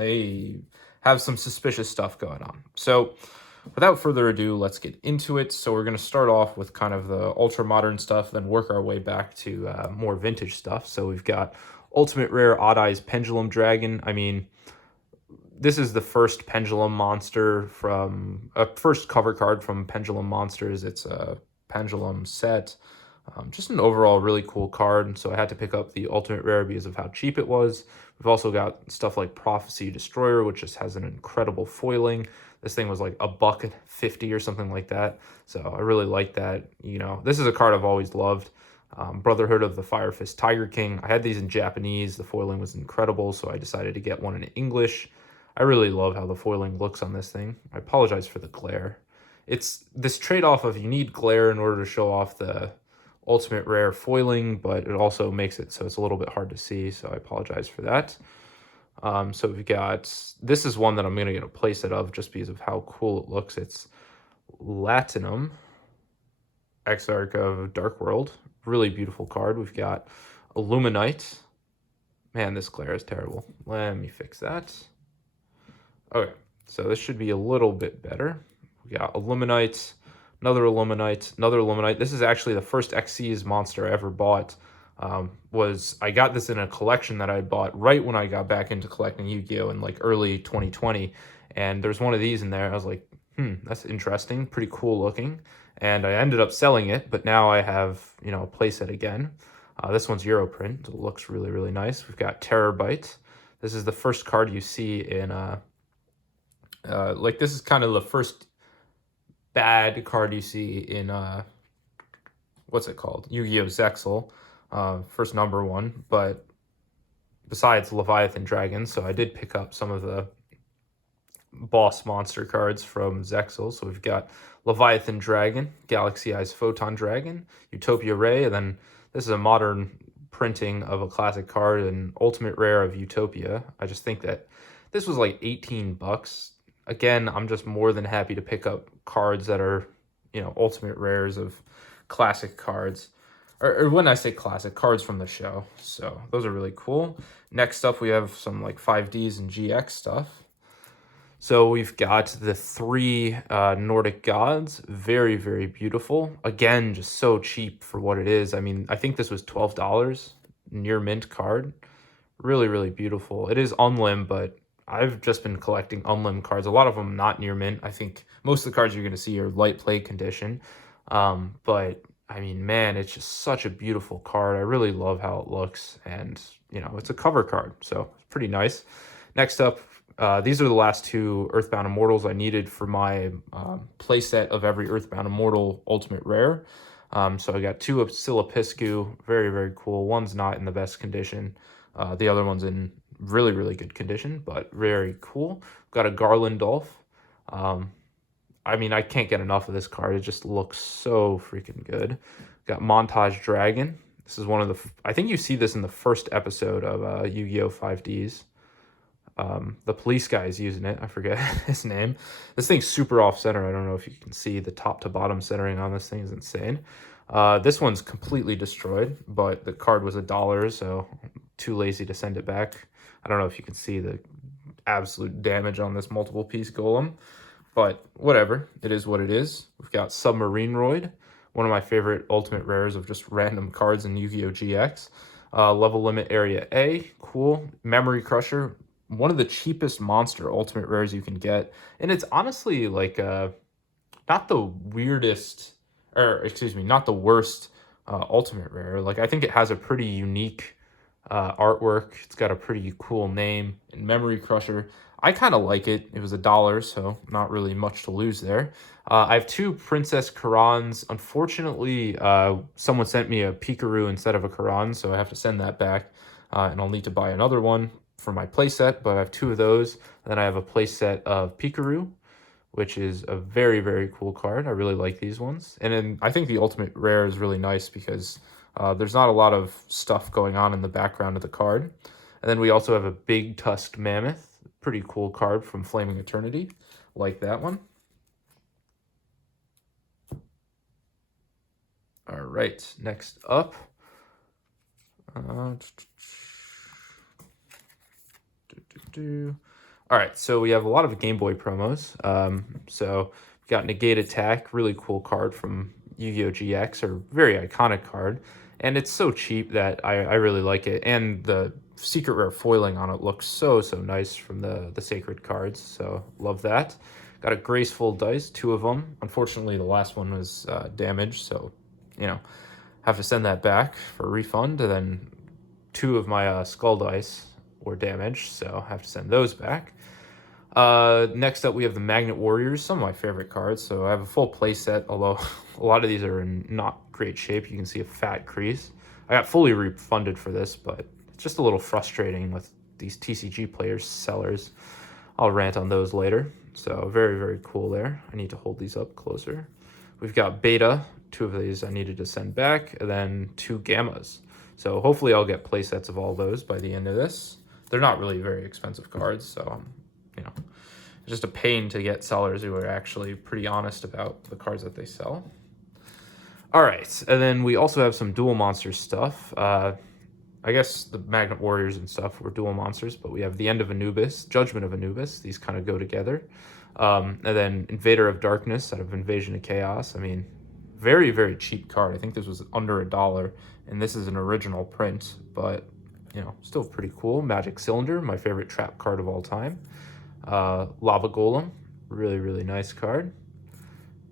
They have some suspicious stuff going on. So without further ado, let's get into it. So we're going to start off with kind of the ultra modern stuff, then work our way back to more vintage stuff. So we've got Ultimate Rare Odd Eyes Pendulum Dragon. I mean, this is the first Pendulum monster from a first cover card from Pendulum Monsters. It's a Pendulum set. Just an overall really cool card. So I had to pick up the Ultimate Rare because of how cheap it was. We've also got stuff like Prophecy Destroyer, which just has an incredible foiling. This thing was like $1.50 or something like that. So I really like that. You know, this is a card I've always loved. Brotherhood of the Fire Fist Tiger King. I had these in Japanese. The foiling was incredible, so I decided to get one in English. I really love how the foiling looks on this thing. I apologize for the glare. It's this trade-off of you need glare in order to show off the Ultimate Rare foiling, but it also makes it so it's a little bit hard to see, so I apologize for that. So we've got, this is one that I'm going to get a playset of just because of how cool it looks. It's Latinum, Exarch of Dark World. Really beautiful card. We've got Illuminite. Man, this glare is terrible. Let me fix that. Okay, so this should be a little bit better. We got Illuminite, another Illuminite, another Illuminite. This is actually the first Xyz monster I ever bought. I got this in a collection that I bought right when I got back into collecting Yu-Gi-Oh! In like early 2020. And there's one of these in there. I was like, that's interesting, pretty cool looking. And I ended up selling it, but now I have, you know, a playset again. This one's Europrint. It looks really, really nice. We've got Terabyte. This is the first card you see in, this is kind of the first bad card you see in, what's it called? Yu-Gi-Oh! Zexal. First number one, but besides Leviathan Dragon, so I did pick up some of the boss monster cards from Zexal. So we've got Leviathan Dragon, Galaxy Eyes Photon Dragon, Utopia Ray, and then this is a modern printing of a classic card, an Ultimate Rare of Utopia. I just think that this was like $18. Again, I'm just more than happy to pick up cards that are, you know, Ultimate Rares of classic cards. Or when I say classic, cards from the show. So those are really cool. Next up, we have some like 5Ds and GX stuff. So we've got the three Nordic gods. Very, very beautiful. Again, just so cheap for what it is. I mean, I think this was $12. Near mint card. Really, really beautiful. It is unlim, but I've just been collecting unlim cards. A lot of them not near mint. I think most of the cards you're going to see are light play condition. But I mean, man, it's just such a beautiful card. I really love how it looks, and you know, it's a cover card, so it's pretty nice. Next up, these are the last two Earthbound Immortals I needed for my playset of every Earthbound Immortal Ultimate Rare. So I got two of Silapiscu, very, very cool. One's not in the best condition. The other one's in really, really good condition, but very cool. Got a Garlandolf. I mean, I can't get enough of this card. It just looks so freaking good. Got Montage Dragon. This is one of the... I think you see this in the first episode of Yu-Gi-Oh! 5Ds. The police guy is using it. I forget his name. This thing's super off-center. I don't know if you can see the top to bottom centering on this thing is insane. This one's completely destroyed, but the card was $1, so I'm too lazy to send it back. I don't know if you can see the absolute damage on this multiple piece golem. But whatever, it is what it is. We've got Submarine Roid, one of my favorite Ultimate Rares of just random cards in Yu-Gi-Oh! GX. Level Limit Area A, cool. Memory Crusher, one of the cheapest monster Ultimate Rares you can get. And it's honestly like not the weirdest, or excuse me, not the worst Ultimate Rare. Like, I think it has a pretty unique artwork. It's got a pretty cool name. And Memory Crusher, I kind of like it. It was $1, so not really much to lose there. I have two Princess Karans. Unfortunately, someone sent me a Pikaru instead of a Karan, so I have to send that back. And I'll need to buy another one for my playset, but I have two of those. And then I have a playset of Pikaru, which is a very, very cool card. I really like these ones. And then I think the Ultimate Rare is really nice because there's not a lot of stuff going on in the background of the card. And then we also have a Big Tusked Mammoth. Pretty cool card from Flaming Eternity. Like that one. All right, next up. All right, so we have a lot of Game Boy promos. So we got Negate Attack, really cool card from Yu-Gi-Oh! GX, or very iconic card. And it's so cheap that I really like it. And the secret rare foiling on it looks so nice from the sacred cards. So love that. Got a Graceful Dice, 2 of them. Unfortunately, the last one was damaged, so have to send that back for a refund. And then 2 of my Skull Dice were damaged, so I have to send those back. Next up, we have the Magnet Warriors, some of my favorite cards. So I have a full play set, although a lot of these are in not great shape. You can see a fat crease. I got fully refunded for this, but it's just a little frustrating with these TCGPlayer sellers. I'll rant on those later. So very cool there. I need to hold these up closer. We've got Beta, 2 of these I needed to send back, and then 2 Gammas. So hopefully I'll get play sets of all those by the end of this. They're not really very expensive cards, so it's just a pain to get sellers who are actually pretty honest about the cards that they sell. All right, and then we also have some Duel Monsters stuff. I guess the Magnet Warriors and stuff were Duel Monsters, but we have the End of Anubis, Judgment of Anubis. These kind of go together. And then Invader of Darkness out of Invasion of Chaos. I mean, very cheap card. I think this was under $1, and this is an original print, but still pretty cool. Magic Cylinder, my favorite trap card of all time. Lava Golem, really nice card.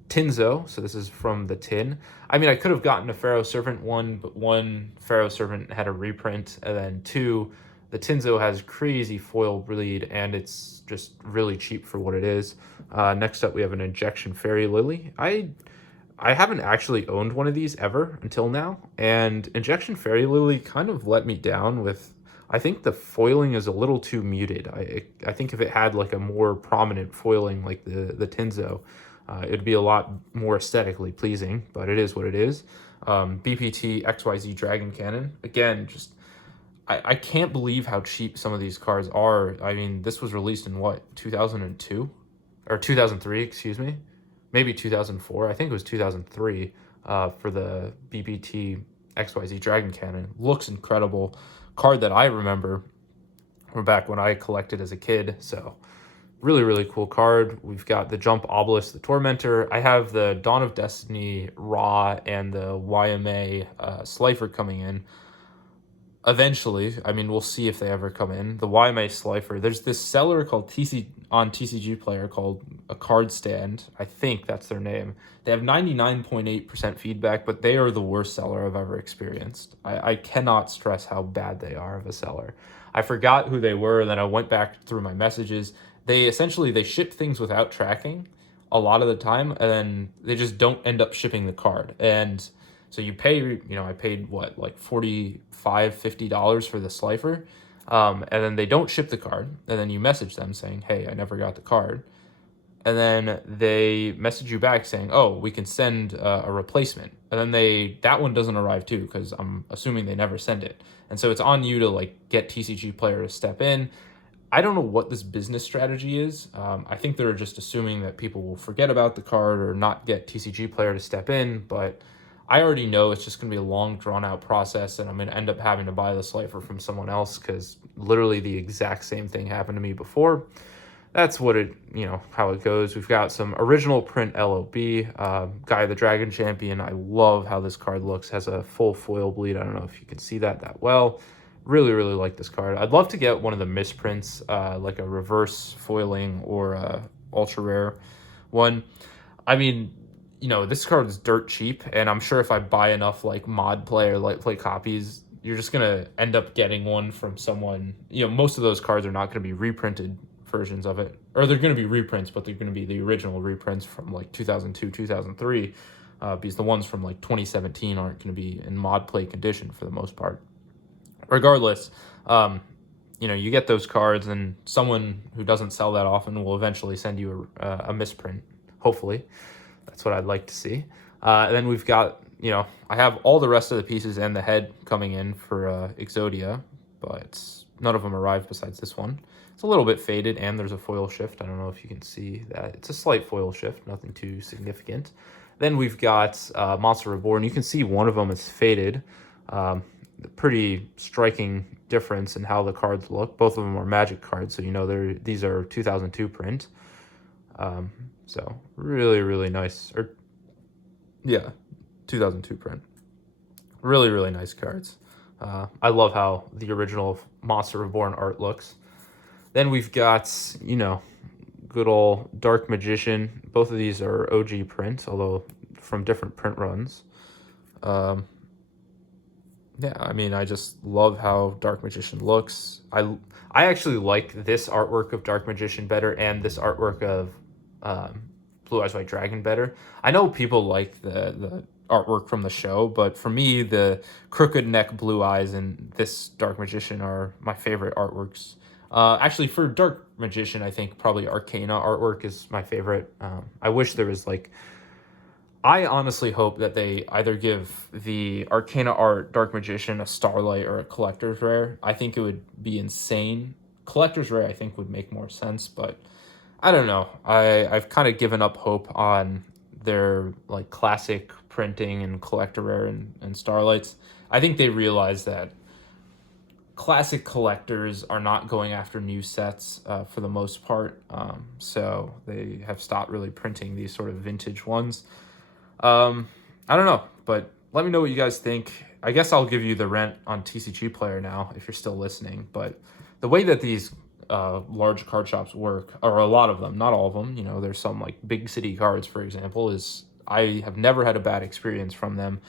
Tinzo, so this is from the tin. I mean, I could have gotten a Pharaoh Servant one, but one Pharaoh Servant had a reprint, and then 2, the Tinzo has crazy foil bleed, and it's just really cheap for what it is. Next up, we have an Injection Fairy Lily. I haven't actually owned one of these ever until now, and Injection Fairy Lily kind of let me down with, I think the foiling is a little too muted. I think if it had like a more prominent foiling like the Tinzo, it'd be a lot more aesthetically pleasing, but it is what it is. BPT XYZ Dragon Cannon. Again, just I can't believe how cheap some of these cards are. I mean, this was released in what, 2002? Or 2003, excuse me. Maybe 2004. I think it was 2003 for the BPT XYZ Dragon Cannon. Looks incredible. Card that I remember from back when I collected as a kid. So really cool card. We've got the Jump Obelisk, the Tormentor. I have the Dawn of Destiny Raw and the YMA Slifer coming in eventually. I mean, we'll see if they ever come in. The YMA Slifer. There's this seller called TCGPlayer called a Card Stand. I think that's their name. They have 99.8% feedback, but they are the worst seller I've ever experienced. I cannot stress how bad they are of a seller. I forgot who they were, and then I went back through my messages. They ship things without tracking a lot of the time, and then they just don't end up shipping the card. And so you pay, I paid what, like $45, $50 for the Slifer, and then they don't ship the card, and then you message them saying, hey, I never got the card. And then they message you back saying, oh, we can send a replacement. And then that one doesn't arrive too, because I'm assuming they never send it. And so it's on you to get TCGPlayer to step in. I don't know what this business strategy is. I think they're just assuming that people will forget about the card or not get TCGPlayer to step in, but I already know it's just going to be a long, drawn-out process, and I'm going to end up having to buy the Slifer from someone else because literally the exact same thing happened to me before. That's what how it goes. We've got some original print LOB, Guy the Dragon Champion. I love how this card looks. Has a full foil bleed. I don't know if you can see that well. Really like this card. I'd love to get one of the misprints, like a reverse foiling or a ultra rare one. I mean, this card is dirt cheap, and I'm sure if I buy enough mod play or light play copies, you're just gonna end up getting one from someone. Most of those cards are not gonna be reprinted versions of it, or they're gonna be reprints, but they're gonna be the original reprints from 2002, 2003, because the ones from 2017 aren't gonna be in mod play condition for the most part. Regardless, you get those cards, and someone who doesn't sell that often will eventually send you a misprint. Hopefully, that's what I'd like to see. And then we've got, I have all the rest of the pieces and the head coming in for Exodia, but none of them arrived besides this one. It's a little bit faded, and there's a foil shift. I don't know if you can see that. It's a slight foil shift, nothing too significant. Then we've got Monster Reborn. You can see one of them is faded. pretty striking difference in how the cards look. Both of them are Magic cards, so these are 2002 print. So really, really nice. Or yeah, 2002 print. Really, really nice cards. I love how the original Monster Reborn art looks. Then we've got, good old Dark Magician. Both of these are OG print, although from different print runs. Yeah, I mean, I just love how Dark Magician looks. I actually like this artwork of Dark Magician better, and this artwork of Blue Eyes White Dragon better. I know people like the artwork from the show, but for me, the Crooked Neck Blue Eyes and this Dark Magician are my favorite artworks. Actually, for Dark Magician, I think probably Arcana artwork is my favorite. I wish there was I honestly hope that they either give the Arcana art Dark Magician a Starlight or a Collector's Rare. I think it would be insane. Collector's Rare, I think, would make more sense, but I don't know. I've kind of given up hope on their classic printing and Collector Rare and Starlights. I think they realize that classic collectors are not going after new sets for the most part, so they have stopped really printing these sort of vintage ones. I don't know, but let me know what you guys think. I guess I'll give you the rent on TCGPlayer now if you're still listening. But the way that these large card shops work, or a lot of them, not all of them, there's some Big City Cards, for example, I have never had a bad experience from them.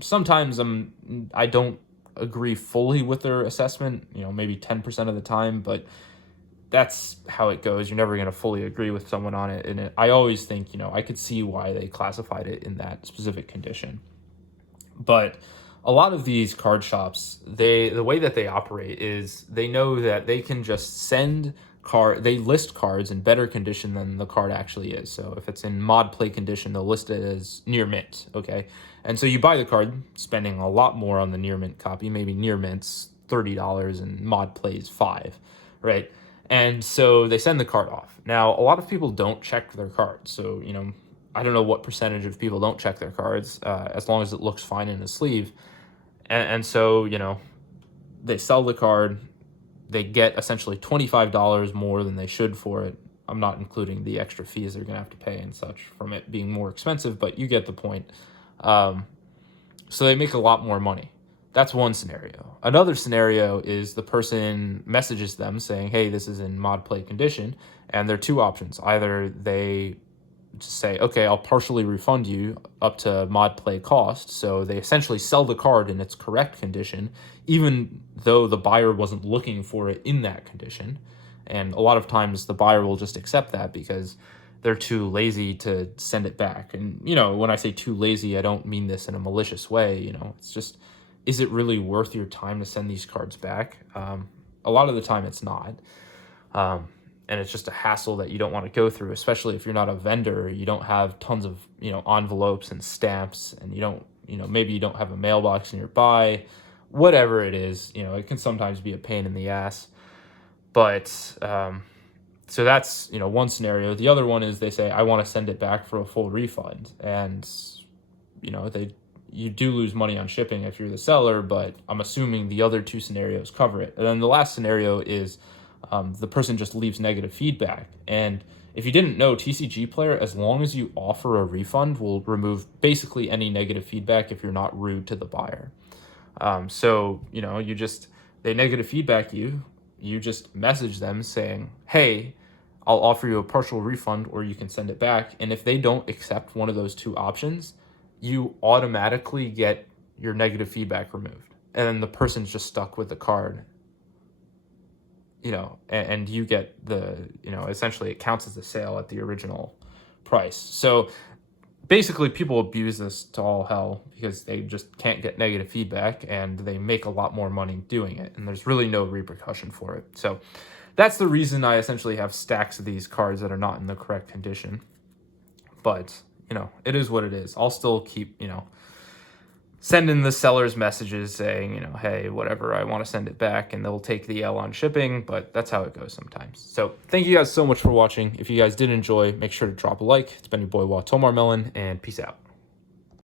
Sometimes I don't agree fully with their assessment, maybe 10% of the time, but that's how it goes. You're never going to fully agree with someone on it. And I always think, I could see why they classified it in that specific condition. But a lot of these card shops, the way that they operate is they know that they can just they list cards in better condition than the card actually is. So if it's in mod play condition, they'll list it as near mint, okay? And so you buy the card, spending a lot more on the near mint copy, maybe near mint's $30 and mod plays $5, right? And so they send the card off. Now, a lot of people don't check their cards. So, I don't know what percentage of people don't check their cards, as long as it looks fine in the sleeve. And so, they sell the card. They get essentially $25 more than they should for it. I'm not including the extra fees they're going to have to pay and such from it being more expensive, but you get the point. So they make a lot more money. That's one scenario. Another scenario is the person messages them saying, hey, this is in mod play condition. And there are two options. Either they just say, okay, I'll partially refund you up to mod play cost. So they essentially sell the card in its correct condition, even though the buyer wasn't looking for it in that condition. And a lot of times the buyer will just accept that because they're too lazy to send it back. And, when I say too lazy, I don't mean this in a malicious way. It's just, is it really worth your time to send these cards back? A lot of the time it's not. And it's just a hassle that you don't want to go through, especially if you're not a vendor. You don't have tons of, envelopes and stamps, and maybe you don't have a mailbox nearby. Whatever it is, it can sometimes be a pain in the ass. But so that's, one scenario. The other one is they say, I want to send it back for a full refund. And, you do lose money on shipping if you're the seller, but I'm assuming the other two scenarios cover it. And then the last scenario is the person just leaves negative feedback. And if you didn't know, TCGPlayer, as long as you offer a refund, will remove basically any negative feedback if you're not rude to the buyer. So, they negative feedback you just message them saying, hey, I'll offer you a partial refund or you can send it back. And if they don't accept one of those two options, you automatically get your negative feedback removed. And then the person's just stuck with the card, and you get essentially it counts as a sale at the original price. So basically people abuse this to all hell because they just can't get negative feedback and they make a lot more money doing it. And there's really no repercussion for it. So that's the reason I essentially have stacks of these cards that are not in the correct condition. But it is what it is. I'll still keep, sending the sellers messages saying, hey, whatever, I want to send it back, and they'll take the L on shipping, but that's how it goes sometimes. So thank you guys so much for watching. If you guys did enjoy, make sure to drop a like. It's been your boy Watomarmelon, and peace out.